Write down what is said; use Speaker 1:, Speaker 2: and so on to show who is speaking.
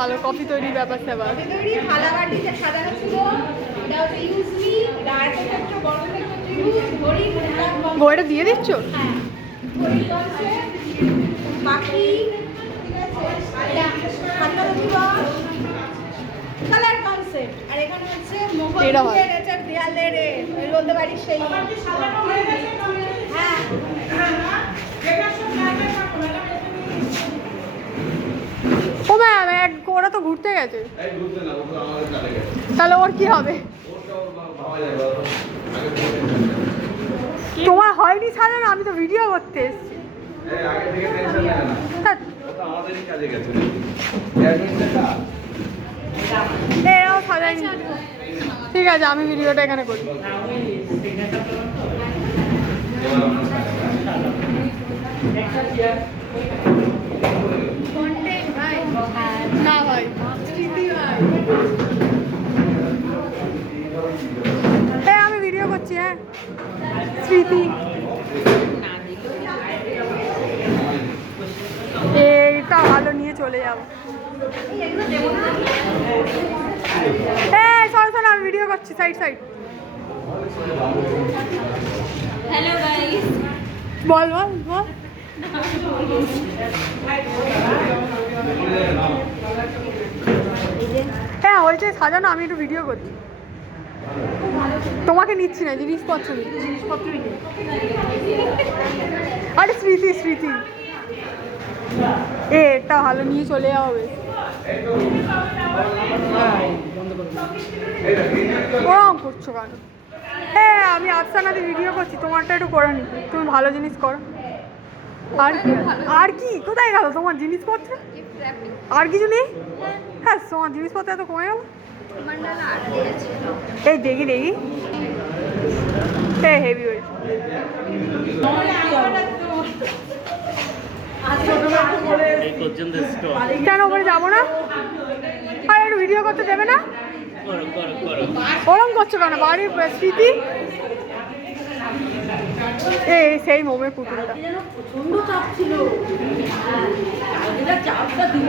Speaker 1: ভালো কফি তৈরির ব্যাপার স্যাপার।
Speaker 2: তৈরি থালা বাটি যে সাজানো ছিল এটা হচ্ছে ইউজলি ডায়েটের ক্ষেত্রে গরমের ক্ষেত্রে ইউজ ঘড়ি ঘড়ি
Speaker 1: বইটা দিয়ে দিচ্ছ
Speaker 2: হ্যাঁ ঘড়ি কনসেপ্ট বাকি ঠিক আছে এটা হালকা দিবস কালার কনসেপ্ট আর এখানে হচ্ছে মোগল
Speaker 1: এটা হয়।
Speaker 2: যুগের এটা দেয়ালের এ, ওই রোদে বাড়ির সেই হ্যাঁ
Speaker 1: ও ম্যাম এক ওরা তো ঘুরতে গেছে। তাহলে ওর কি হবে। তোমার হয়নি সাজানো আমি তো ভিডিও করতে এসেছি। সাজায়নি ঠিক আছে আমি ভিডিওটা এখানে করি।
Speaker 2: কন্টেন্ট ভাই
Speaker 1: না ভাই
Speaker 2: স্মৃতি ভাই
Speaker 1: হ্যাঁ আমি ভিডিও করছি হ্যাঁ স্মৃতি এইটা ভালো নিয়ে চলে যাব হ্যাঁ সরো সরো আমি ভিডিও করছি সাইড সাইড
Speaker 2: হ্যালো গাইস
Speaker 1: বল বল বল হয়েছে সাজানো আমি একটু ভিডিও করছি। তোমাকে নিচ্ছি না জিনিসপত্র নিচ্ছি। জিনিসপত্রই আরে স্মৃতি স্মৃতি। এ এটা ভালো নিয়ে চলে যাওয়া হবে ওরম করছ কেন? হ্যাঁ আমি আফসানাতে ভিডিও করছি তোমারটা একটু করে নি। তুমি ভালো জিনিস করো। আর কি? আর কি? কোথায় গেল তোমার জিনিসপত্র? আর কিছু নেই? হ্যাঁ তোমার জিনিসপত্র এত কমে গেল? এই দেখি দেখি। এই হেভি হয়েছে কেন ওপরে যাব না? আর, একটু ভিডিও করতে দেবে না? ওরম করছ কেন? বাড়ির স্মৃতি? এই সেই মোমের পুতুলটা।
Speaker 2: প্রচণ্ড চাপ ছিল। চাপটা দিল